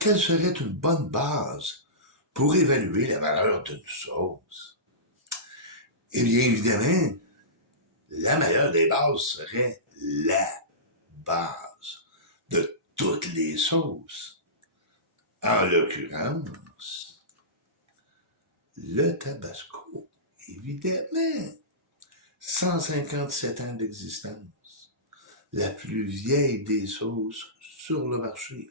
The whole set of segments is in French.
quelle serait une bonne base pour évaluer la valeur d'une sauce? Eh bien, évidemment, la meilleure des bases serait la base de toutes les sauces. En l'occurrence, le Tabasco, évidemment. 157 ans d'existence. La plus vieille des sauces sur le marché.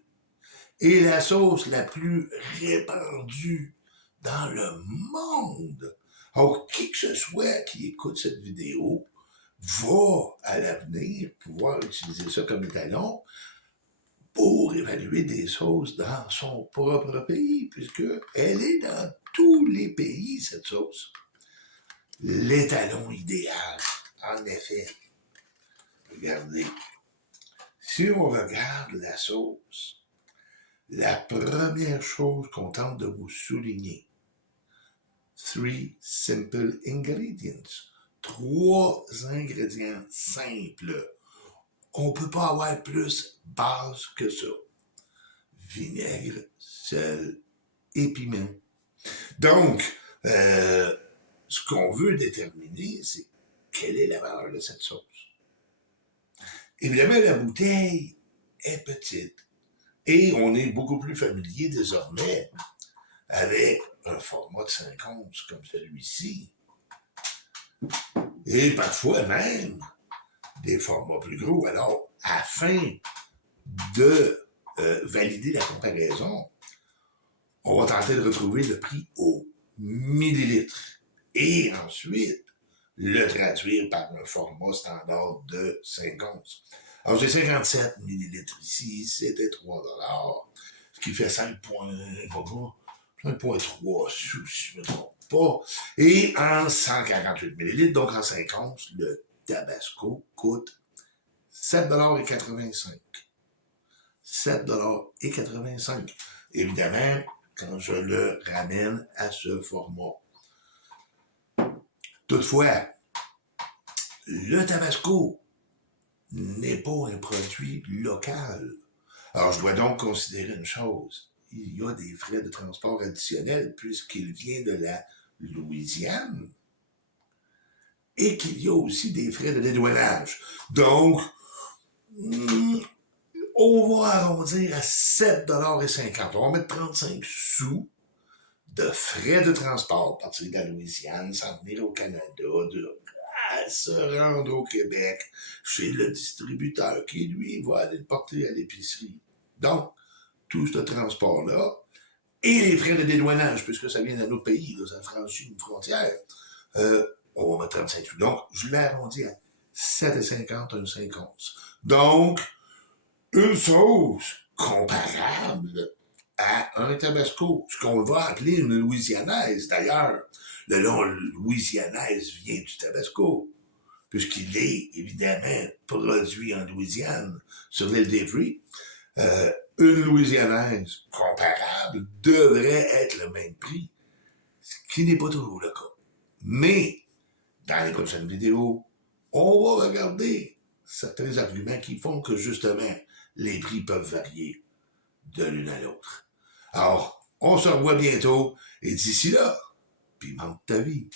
Et la sauce la plus répandue dans le monde. Alors, qui que ce soit qui écoute cette vidéo va, à l'avenir, pouvoir utiliser ça comme étalon pour évaluer des sauces dans son propre pays, puisque elle est dans tous les pays, cette sauce. L'étalon idéal, en effet. Regardez. Si on regarde la sauce, la première chose qu'on tente de vous souligner, 3 simple ingredients. 3 ingrédients simples. On ne peut pas avoir plus base que ça. Vinaigre, sel et piment. Donc, ce qu'on veut déterminer, c'est quelle est la valeur de cette sauce. Évidemment, la bouteille est petite et on est beaucoup plus familier désormais avec un format de 5 onces comme celui-ci et parfois même des formats plus gros. Alors, afin de valider la comparaison, on va tenter de retrouver le prix au millilitre et ensuite le traduire par un format standard de 5 onces. Alors, j'ai 57 millilitres ici, c'était 3 $, ce qui fait 5,3 sous, si je ne me trompe pas. Et en 148 millilitres, donc en 5 onces, le Tabasco coûte 7,85 $. 7,85 $. Évidemment, quand je le ramène à ce format. Toutefois, le Tabasco n'est pas un produit local. Alors, je dois donc considérer une chose. Il y a des frais de transport additionnels puisqu'il vient de la Louisiane et qu'il y a aussi des frais de dédouanage. Donc, on va arrondir à 7,50 $. On va mettre 35 sous de frais de transport à partir de la Louisiane, s'en venir au Canada, se rendre au Québec chez le distributeur qui, lui, va aller le porter à l'épicerie. Donc, tout ce transport-là et les frais de dédouanage, puisque ça vient d'un autre pays, là, ça franchit une frontière, on va mettre 35 sous. Donc, je l'ai arrondi à 7,50 $, un 5 onces. Donc, une sauce comparable à un Tabasco, ce qu'on va appeler une louisianaise. D'ailleurs, le nom louisianaise vient du Tabasco, puisqu'il est évidemment produit en Louisiane, sur l'île d'Every. Une louisianaise comparable devrait être le même prix, ce qui n'est pas toujours le cas. Mais, dans les prochaines vidéos, on va regarder certains arguments qui font que, justement, les prix peuvent varier de l'une à l'autre. Alors, on se revoit bientôt, et d'ici là, pimente ta vie.